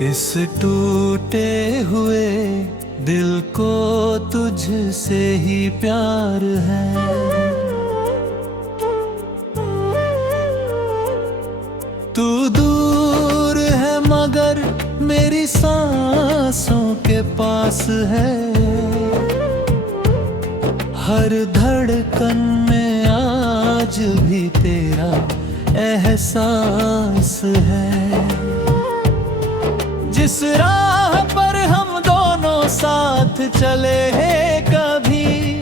इस टूटे हुए दिल को तुझसे ही प्यार है। तू दूर है मगर मेरी सांसों के पास है। हर धड़कन में आज भी तेरा एहसास है। जिस राह पर हम दोनों साथ चले हैं कभी,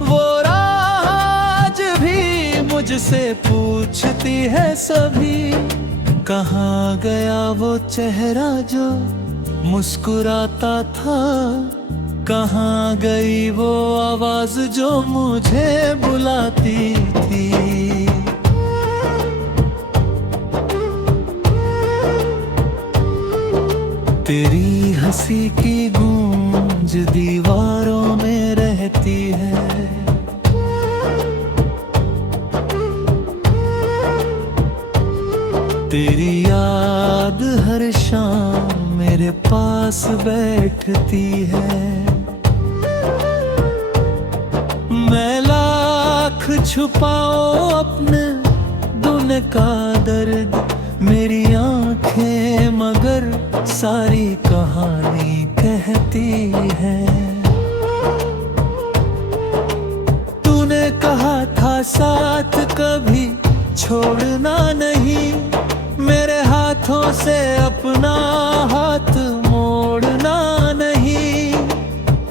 वो राह आज भी मुझसे पूछती है सभी। कहाँ गया वो चेहरा जो मुस्कुराता था, कहाँ गई वो आवाज जो मुझे बुलाती थी। तेरी हंसी की गूंज दीवारों में रहती है। तेरी याद हर शाम मेरे पास बैठती है। मैं लाख छुपाऊं अपने दुन का दर्द, मेरी आंखें मगर सारी कहानी कहती है। तूने कहा था साथ कभी छोड़ना नहीं, मेरे हाथों से अपना हाथ मोड़ना नहीं।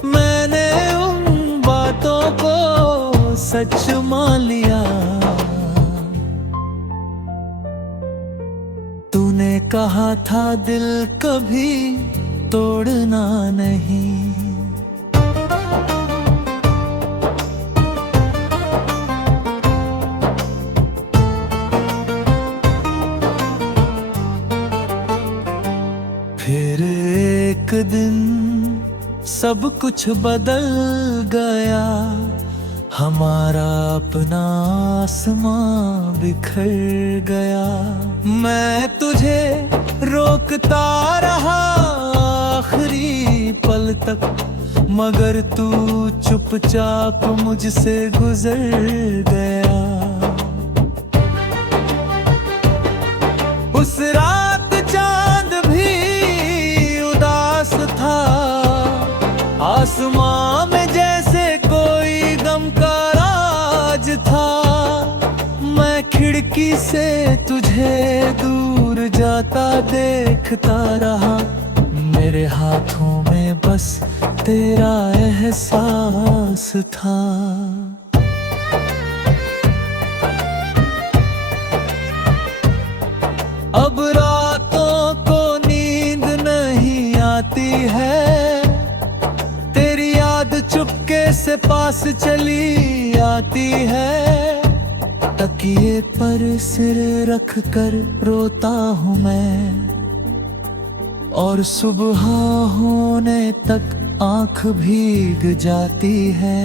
मैंने उन बातों को सच मान लिया। तूने कहा था दिल कभी तोड़ना नहीं। फिर एक दिन सब कुछ बदल गया, हमारा अपना आसमां बिखर गया। मैं तुझे रोकता रहा आखिरी पल तक, मगर तू चुपचाप मुझसे गुजर गया। उस रात चांद भी उदास था, आसमां में जैसे कोई गम का राज था। मैं खिड़की से तुझे दूर जाता देखता रहा, मेरे हाथों में बस तेरा एहसास था। अब रातों को नींद नहीं आती है, तेरी याद चुपके से पास चली आती है। तकिए पर सिर रख कर रोता हूँ मैं, और सुबह होने तक आंख भीग जाती है।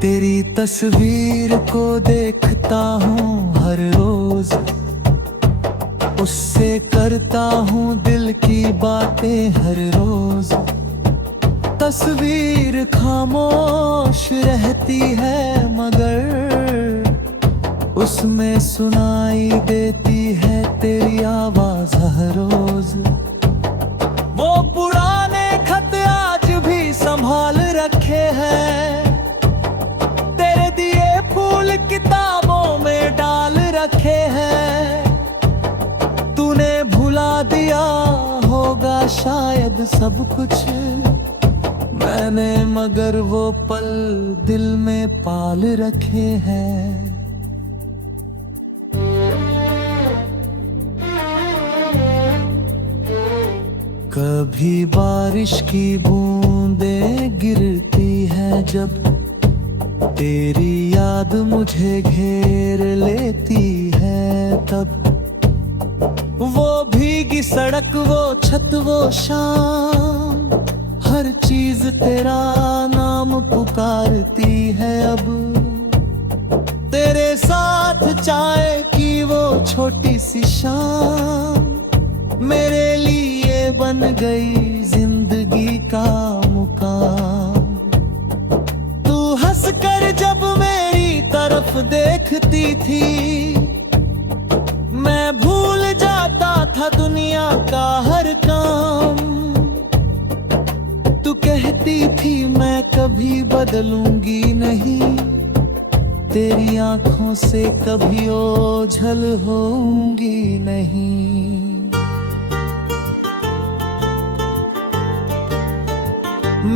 तेरी तस्वीर को देखता हूँ हर रोज, उससे करता हूँ दिल की बातें हर रोज। तस्वीर खामोश रहती है मगर उसमें सुनाई देती है तेरी आवाज हर रोज। वो पुराने खत आज भी संभाल रखे हैं, तेरे दिए फूल किताबों में डाल रखे हैं। तूने भुला दिया होगा शायद सब कुछ, मैंने मगर वो पल दिल में पाल रखे हैं। कभी बारिश की बूंदें गिरती है जब, तेरी याद मुझे घेर लेती है तब। वो भीगी सड़क, वो छत, वो शाम, हर चीज तेरा नाम पुकारती है अब। तेरे साथ चाय की वो छोटी सी शाम मेरे लिए बन गई जिंदगी का मुकाम। तू हंस कर जब मेरी तरफ देखती थी, मैं भूल जाता था दुनिया का हर काम। तू कहती थी मैं कभी बदलूंगी नहीं, तेरी आंखों से कभी ओझल होऊंगी नहीं।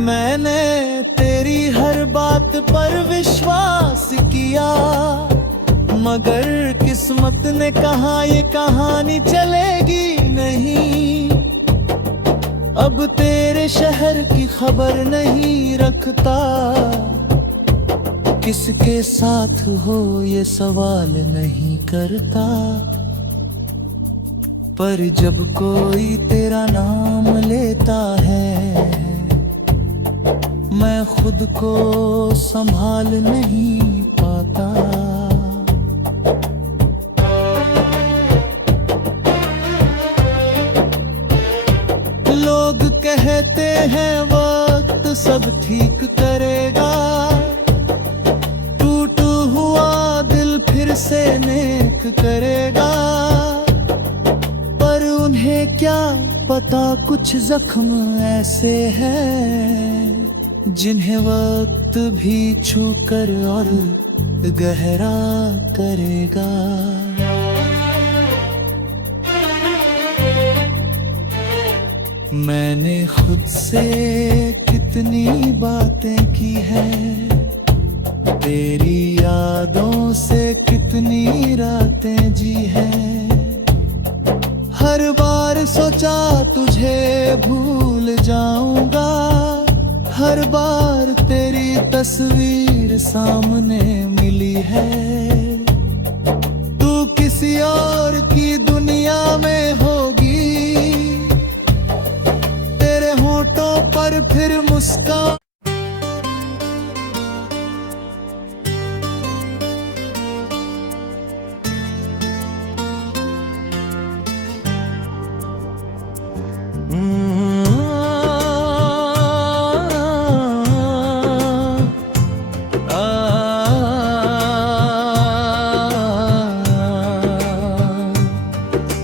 मैंने तेरी हर बात पर विश्वास किया, मगर किस्मत ने कहा ये कहानी चलेगी नहीं। अब तेरे शहर की खबर नहीं रखता, किसके साथ हो ये सवाल नहीं करता। पर जब कोई तेरा नाम लेता है, मैं खुद को संभाल नहीं पाता। लोग कहते हैं वक्त सब ठीक करेगा, टूटा हुआ दिल फिर से नेक करेगा। पर उन्हें क्या पता कुछ जख्म ऐसे हैं जिन्हें वक्त भी छू कर और गहरा करेगा। मैंने खुद से कितनी बातें की हैं, तेरी यादों से कितनी रातें जी हैं। हर बार सोचा तुझे भूल जाऊंगा, हर बार तेरी तस्वीर सामने मिली है। तू किसी और की दुनिया में होगी, तेरे होठों पर फिर मुस्कान।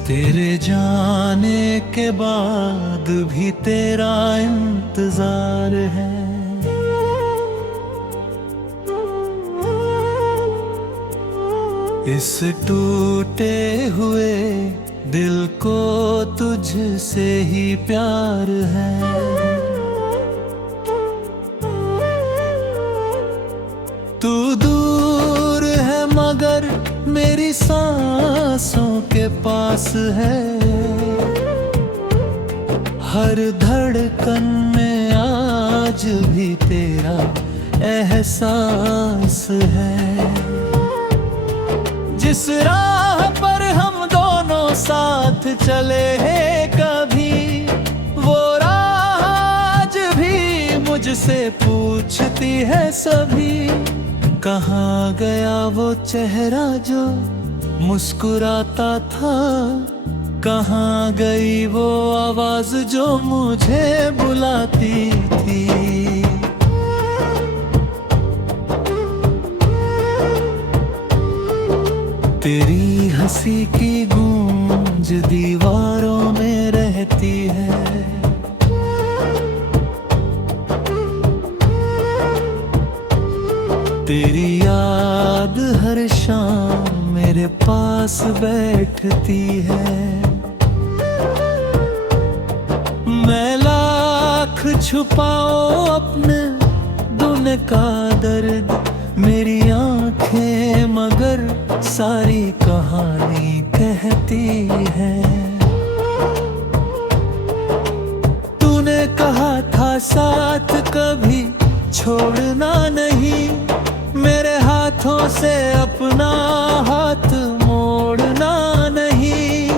तेरे जाने के बाद भी तेरा इंतजार है। इस टूटे हुए दिल को तुझसे ही प्यार है। तू दूर है मगर मेरी सांसों के पास है। हर धड़कन में आज भी तेरा एहसास है। जिस राह पर हम दोनों साथ चले हैं कभी, वो राह आज भी मुझसे पूछती है सभी। कहाँ गया वो चेहरा जो मुस्कुराता था, कहाँ गई वो आवाज जो मुझे बुलाती थी। तेरी हंसी की गूंज दीवारों में रहती है। तेरी याद हर शाम मेरे पास बैठती है। मैं लाख छुपाऊं अपने दिल का दर्द, मेरी आंखें मगर सारी कहानी कहती है। तूने कहा था साथ कभी छोड़ना नहीं, मेरे हाथों से अपना हाथ मोड़ना नहीं।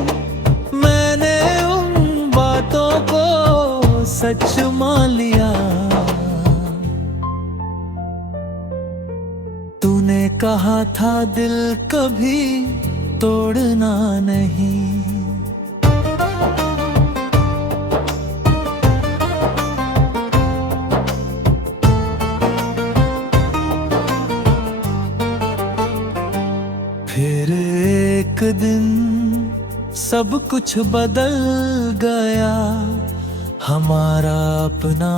मैंने उन बातों को सच मान लिया। तूने कहा था दिल कभी तोड़ना नहीं। फिर एक दिन सब कुछ बदल गया, हमारा अपना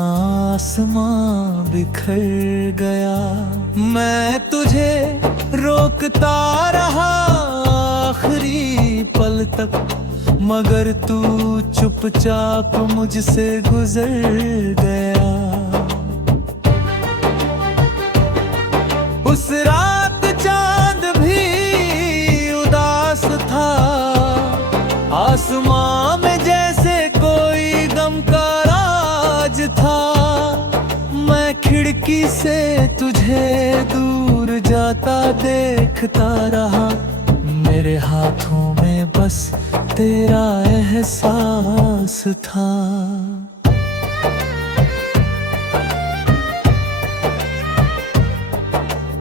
आसमां बिखर गया। मैं तुझे रोकता रहा आखिरी पल तक, मगर तू चुपचाप मुझसे गुजर गया। उस रात चांद भी उदास था, आसमां में जैसे कोई गम का राज था। मैं खिड़की से तुझे दूर जाता देखता रहा, मेरे हाथों में बस तेरा एहसास था।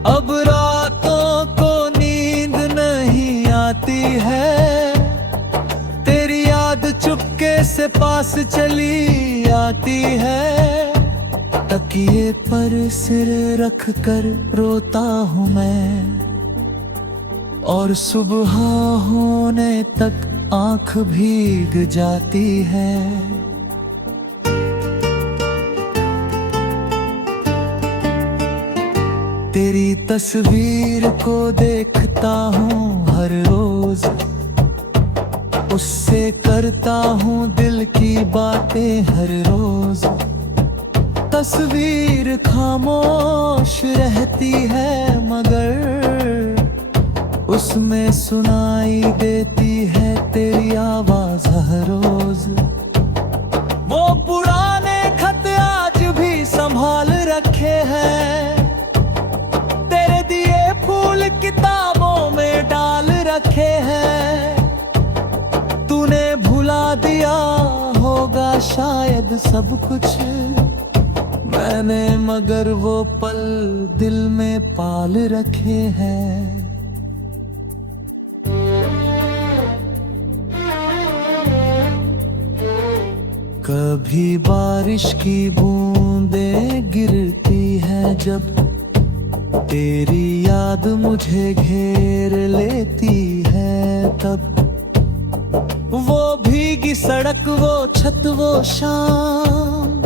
अब रातों को नींद नहीं आती है, तेरी याद चुपके से पास चली आती है। तकिए पर सिर रख कर रोता हूँ मैं, और सुबह होने तक आँख भीग जाती है। तेरी तस्वीर को देखता हूँ हर रोज, उससे करता हूँ दिल की बातें हर रोज। तस्वीर खामोश रहती है, मगर उसमें सुनाई देती है तेरी आवाज हर रोज। वो पुराने खत आज भी संभाल रखे हैं, तेरे दिए फूल किताबों में डाल रखे हैं। तूने भुला दिया होगा शायद सब कुछ मैंने, मगर वो पल दिल में पाल रखे हैं। कभी बारिश की बूंदें गिरती है जब, तेरी याद मुझे घेर लेती है तब। वो भीगी सड़क, वो छत, वो शाम,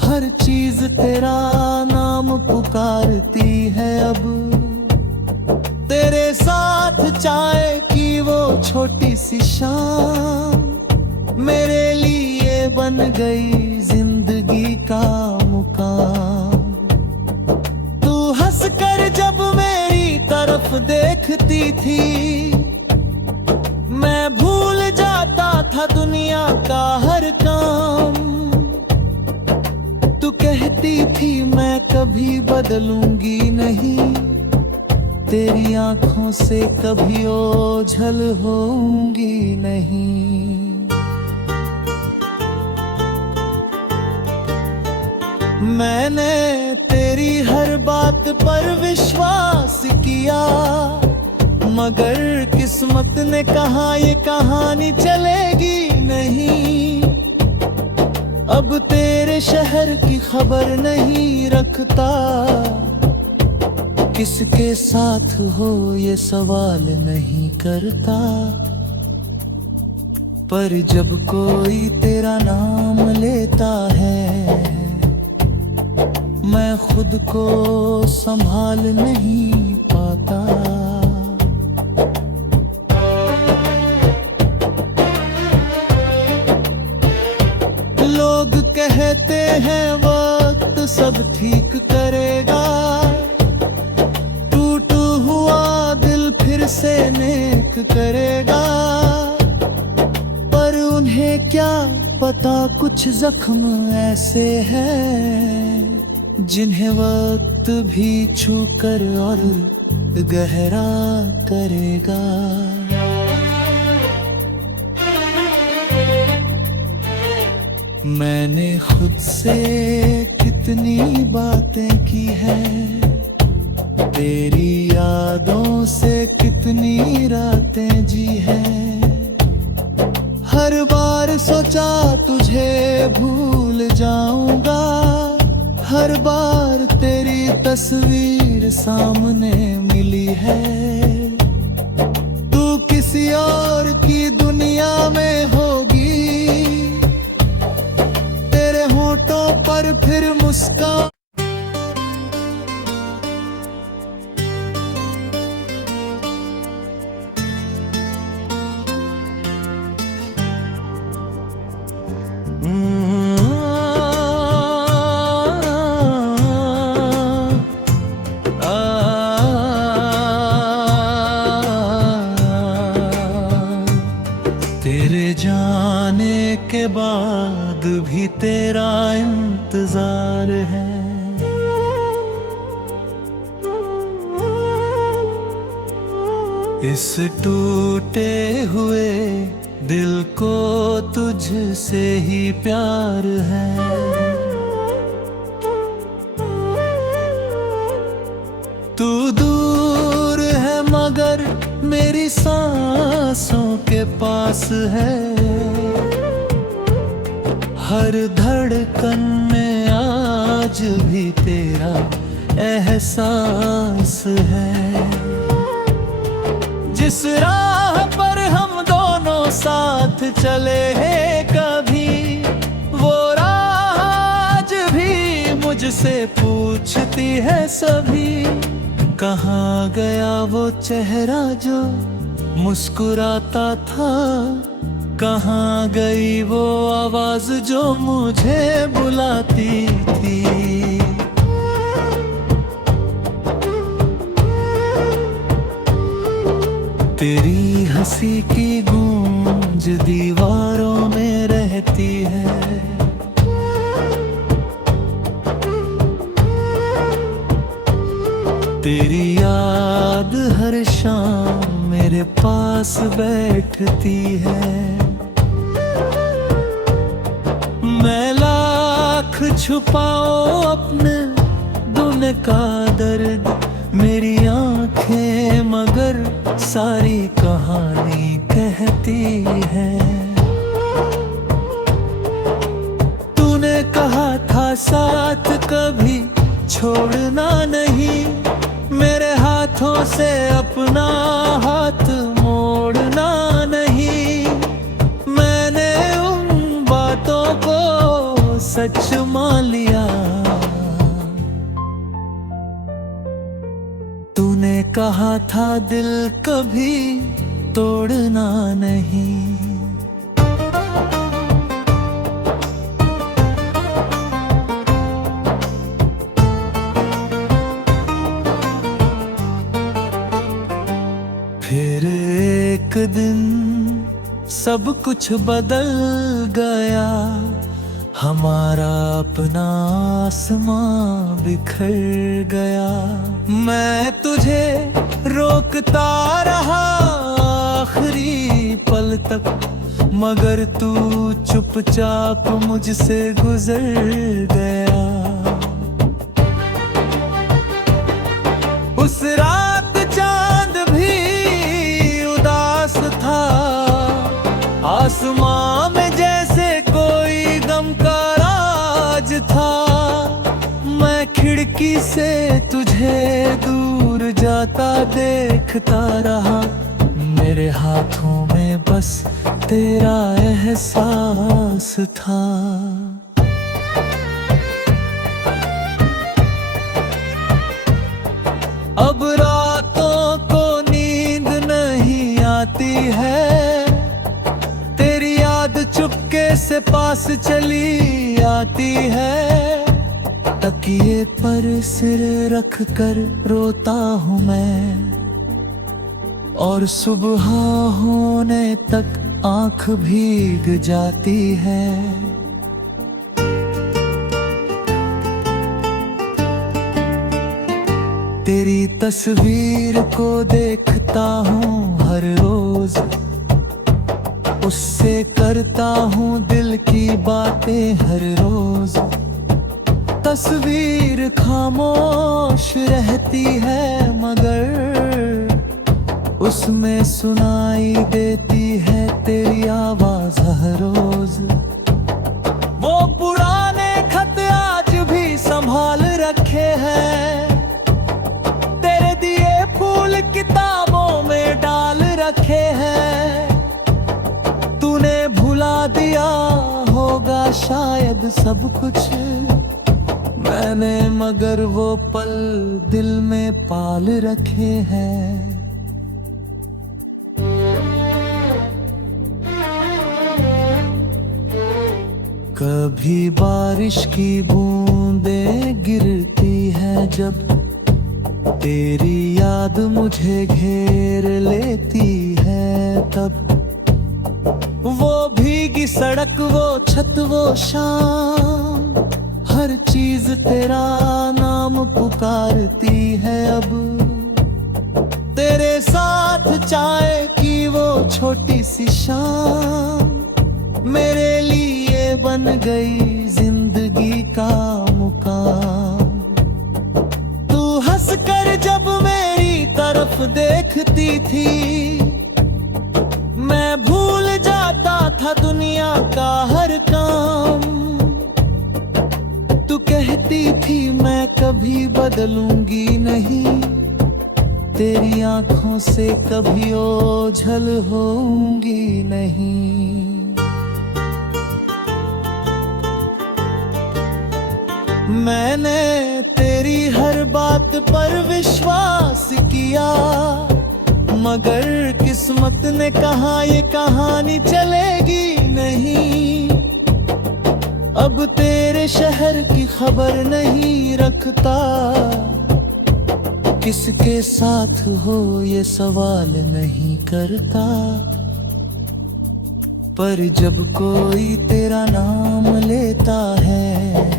हर चीज तेरा नाम पुकारती है अब। तेरे साथ चाय की वो छोटी सी शाम मेरे लिए बन गई जिंदगी का मुकाम। तू हंस कर जब मेरी तरफ देखती थी, मैं भूल जाता था दुनिया का हर काम। तू कहती थी मैं कभी बदलूंगी नहीं, तेरी आंखों से कभी ओझल होऊंगी नहीं। मैंने तेरी हर बात पर विश्वास किया, मगर किस्मत ने कहा ये कहानी चलेगी नहीं। अब तेरे शहर की खबर नहीं रखता, किसके साथ हो ये सवाल नहीं करता। पर जब कोई तेरा नाम लेता है, मैं खुद को संभाल नहीं पाता। लोग कहते हैं वक्त सब ठीक करेगा, टूटा हुआ दिल फिर से नेक करेगा। पर उन्हें क्या पता कुछ जख्म ऐसे हैं जिन्हें वक्त भी छू कर और गहरा करेगा। मैंने खुद से कितनी बातें की हैं, तेरी यादों से कितनी रातें जी हैं। हर बार सोचा तुझे भूल जाऊंगा, हर बार तेरी तस्वीर सामने मिली है। तू किसी और की दुनिया में होगी, तेरे होठों पर फिर मुस्कान। तेरे जाने के बाद भी तेरा इंतजार है। इस टूटे हुए दिल को तुझसे ही प्यार है। तू दूर है मगर मेरी सांसों के पास है। हर धड़कन में आज भी तेरा एहसास है। जिस राह पर हम दोनों साथ चले हैं कभी, वो राह आज भी मुझसे पूछती है सभी। कहाँ गया वो चेहरा जो मुस्कुराता था, कहाँ गई वो आवाज जो मुझे बुलाती थी। तेरी हंसी की गूंज दीवारों में रहती है। तेरी याद हर शाम मेरे पास बैठती है। मैं लाख छुपाऊं अपने दिल का दर्द, मेरी आंखें मगर सारी कहानी कहती है। तूने कहा था साथ कभी छोड़ना नहीं, मेरे हाथों से अपना हाथ मोड़ना नहीं। मैंने उन बातों को सच मान लिया। तूने कहा था दिल कभी तोड़ना नहीं। फिर एक दिन सब कुछ बदल गया, हमारा अपना आसमां बिखर गया। मैं तुझे रोकता रहा आखिरी पल तक, मगर तू चुपचाप मुझसे गुजर गया। उस रात चांद भी उदास था, आसमां में जैसे कोई गम का राज था। मैं खिड़की से तुझे दूर जाता देखता रहा, मेरे हाथों में बस तेरा एहसास था। अब रातों को नींद नहीं आती है, तेरी याद चुपके से पास चली आती है। तकिए पर सिर रख कर रोता हूँ मैं, और सुबह होने तक आँख भीग जाती है। तेरी तस्वीर को देखता हूँ हर रोज, उससे करता हूँ दिल की बातें हर रोज। तस्वीर खामोश रहती है मगर उसमें सुनाई देती है तेरी आवाज हर रोज। वो पुराने खत आज भी संभाल रखे हैं, तेरे दिए फूल किताबों में डाल रखे हैं। तूने भुला दिया होगा शायद सब कुछ मैंने, मगर वो पल दिल में पाल रखे हैं। कभी बारिश की बूंदें गिरती हैं जब तेरी याद मुझे घेर लेती है, तब वो भीगी सड़क, वो छत, वो शाम, हर चीज तेरा नाम पुकारती है। अब तेरे साथ चाय की वो छोटी सी शाम मेरे लिए बन गई जिंदगी का मुकाम। तू हंसकर जब मेरी तरफ देखती थी, मैं भूल जाता था दुनिया का हर काम। तू कहती थी मैं कभी बदलूंगी नहीं, तेरी आंखों से कभी ओझल होऊंगी नहीं। मैंने तेरी हर बात पर विश्वास किया, मगर किस्मत ने कहा ये कहानी चलेगी नहीं। अब तेरे शहर की खबर नहीं रखता, किसके साथ हो ये सवाल नहीं करता। पर जब कोई तेरा नाम लेता है,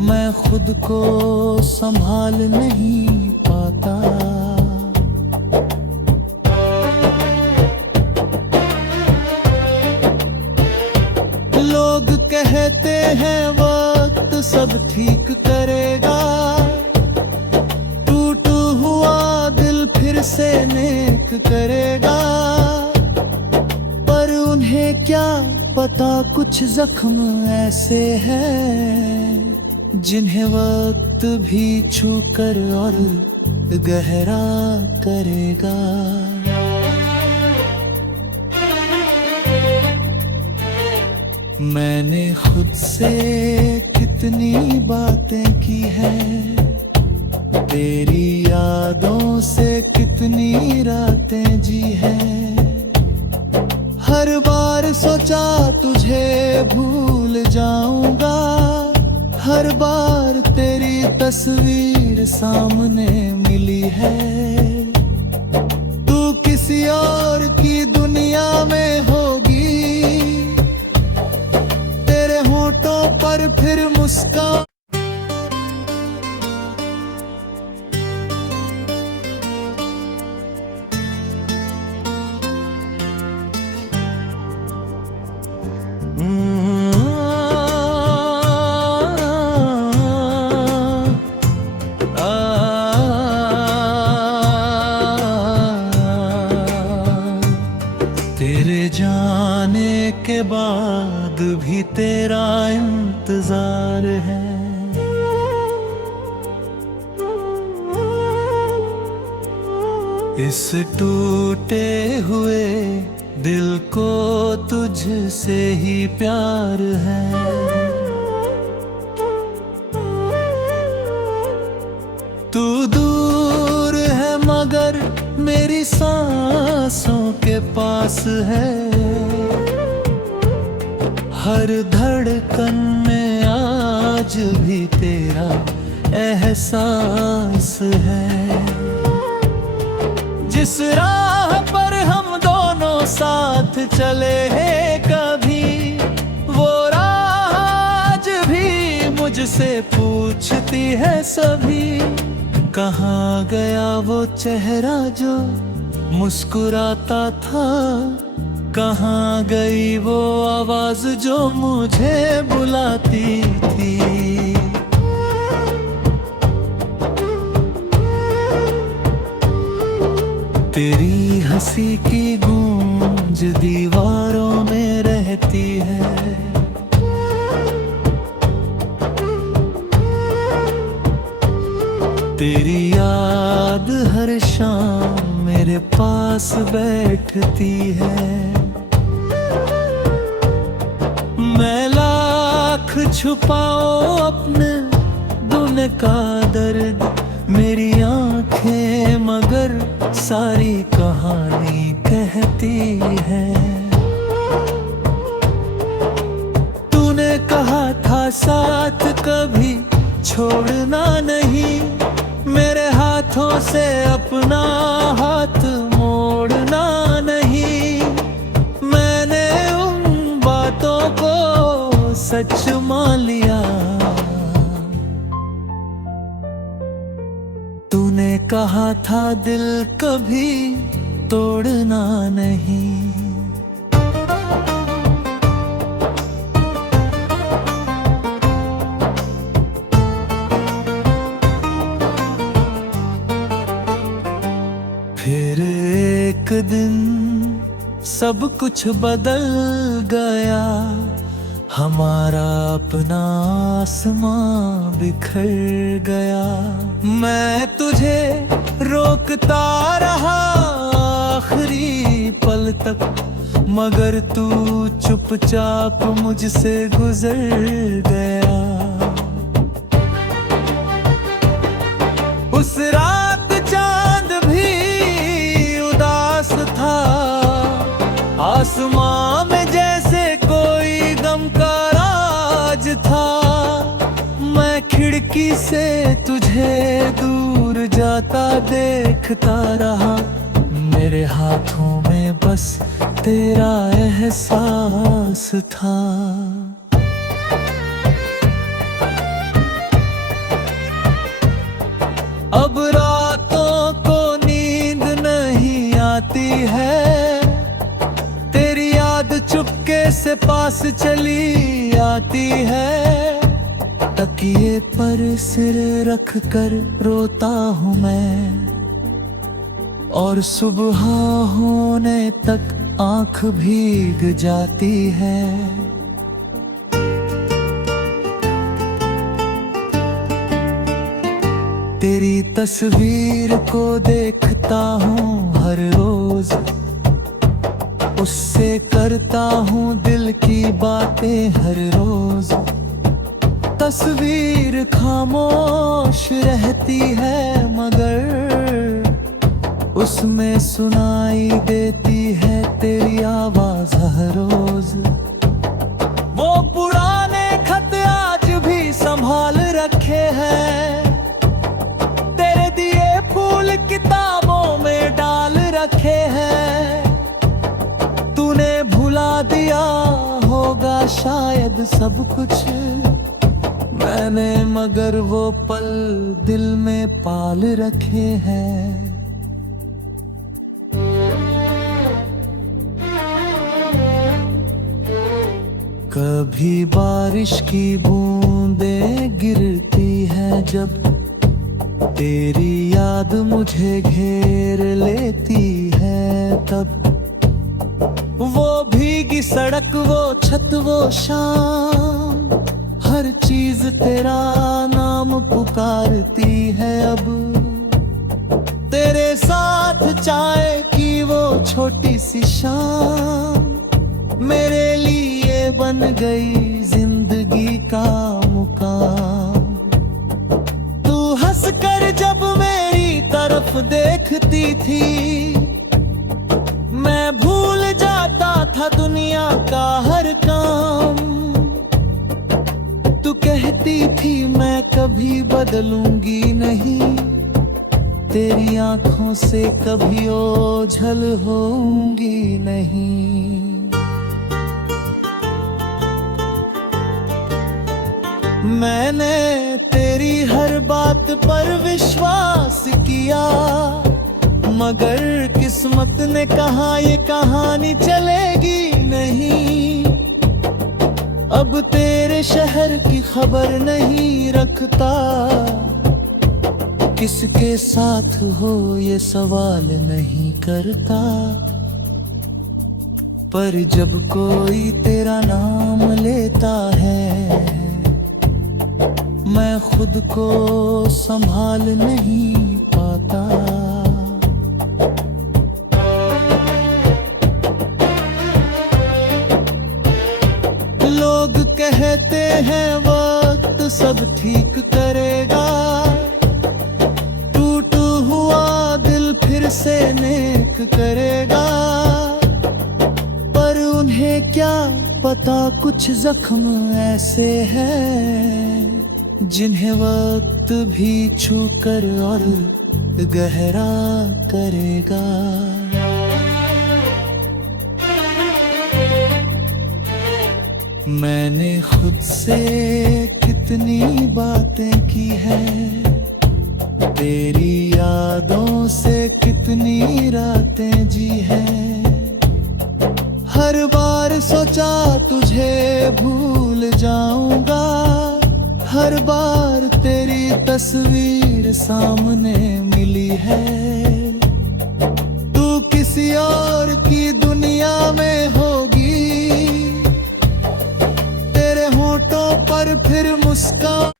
मैं खुद को संभाल नहीं पाता। लोग कहते हैं वक्त सब ठीक करेगा, टूटा हुआ दिल फिर से नेक करेगा। पर उन्हें क्या पता कुछ जख्म ऐसे हैं जिन्हें वक्त भी छू कर और गहरा करेगा। मैंने खुद से कितनी बातें की हैं, तेरी यादों से कितनी रातें जी हैं। हर बार सोचा तुझे भूल जाऊंगा, हर बार तेरी तस्वीर सामने मिली है। तू किसी और की दुनिया में होगी, तेरे होठों पर फिर मुस्कान। तेरे जाने के बाद भी तेरा इंतजार है। इस टूटे हुए दिल को तुझसे ही प्यार है। तू दूर है मगर मेरी सांसों के पास है। हर धड़कन में आज भी तेरा एहसास है। जिस राह पर हम दोनों साथ चले हैं कभी, वो राह आज भी मुझसे पूछती है सभी। कहाँ गया वो चेहरा जो मुस्कुराता था, कहाँ गई वो आवाज जो मुझे बुलाती थी। तेरी हंसी की गूंज दीवारों में रहती है। तेरी याद हर शाम मेरे पास बैठती है। मैं लाख छुपाओ अपने दुन का दर्द, मेरी आंखें मगर सारी कहानी कहती है। तूने कहा था साथ कभी छोड़ना नहीं, मेरे हाथों से अपना हाथ मोड़ना नहीं। मैंने उन बातों को सच मान लिया। तूने कहा था दिल कभी तोड़ना नहीं। फिर एक दिन सब कुछ बदल गया, हमारा अपना आसमां बिखर गया। मैं तुझे रोकता रहा आखिरी पल तक, मगर तू चुपचाप मुझसे गुजर गया। उस रात चांद भी उदास था, आसमां में जैसे कोई गम का राज था। मैं खिड़की से तुझे दूर जाता देखता रहा, मेरे हाथों में बस तेरा एहसास था। अब रातों को नींद नहीं आती है, तेरी याद चुपके से पास चली आती है। तकिए पर सिर रख कर रोता हूँ मैं, और सुबह होने तक आंख भीग जाती है। तेरी तस्वीर को देखता हूँ हर रोज, उससे करता हूँ दिल की बातें हर रोज। तस्वीर खामोश रहती है मगर उसमें सुनाई देती है तेरी आवाज हर रोज। वो पुराने खत आज भी संभाल रखे हैं, तेरे दिए फूल किताबों में डाल रखे हैं। तूने भुला दिया होगा शायद सब कुछ, मैंने मगर वो पल दिल में पाल रखे हैं। कभी बारिश की बूंदें गिरती हैं जब, तेरी याद मुझे घेर लेती है तब। वो भीगी सड़क, वो छत, वो शाम, हर चीज तेरा नाम पुकारती है अब। तेरे साथ चाय की वो छोटी सी शाम मेरे लिए बन गई जिंदगी का मुकाम। तू हंसकर जब मेरी तरफ देखती थी, मैं भूल जाता था दुनिया का हर काम। तू कहती थी मैं कभी बदलूंगी नहीं, तेरी आंखों से कभी ओझल होऊंगी नहीं। मैंने तेरी हर बात पर विश्वास किया, मगर किस्मत ने कहा ये कहानी चलेगी नहीं। अब तेरे शहर की खबर नहीं रखता, किसके साथ हो ये सवाल नहीं करता, पर जब कोई तेरा नाम लेता है मैं खुद को संभाल नहीं पाता। लोग कहते हैं वक्त सब ठीक करेगा, टूटा हुआ दिल फिर से नेक करेगा, पर उन्हें क्या पता कुछ जख्म ऐसे हैं जिन्हें वक्त भी छू कर और गहरा करेगा। मैंने खुद से कितनी बातें की हैं, तेरी यादों से कितनी रातें जी हैं। हर बार सोचा तुझे भूल जाऊंगा, हर बार तेरी तस्वीर सामने मिली है। तू किसी और की दुनिया में होगी, तेरे होठों पर फिर मुस्कान।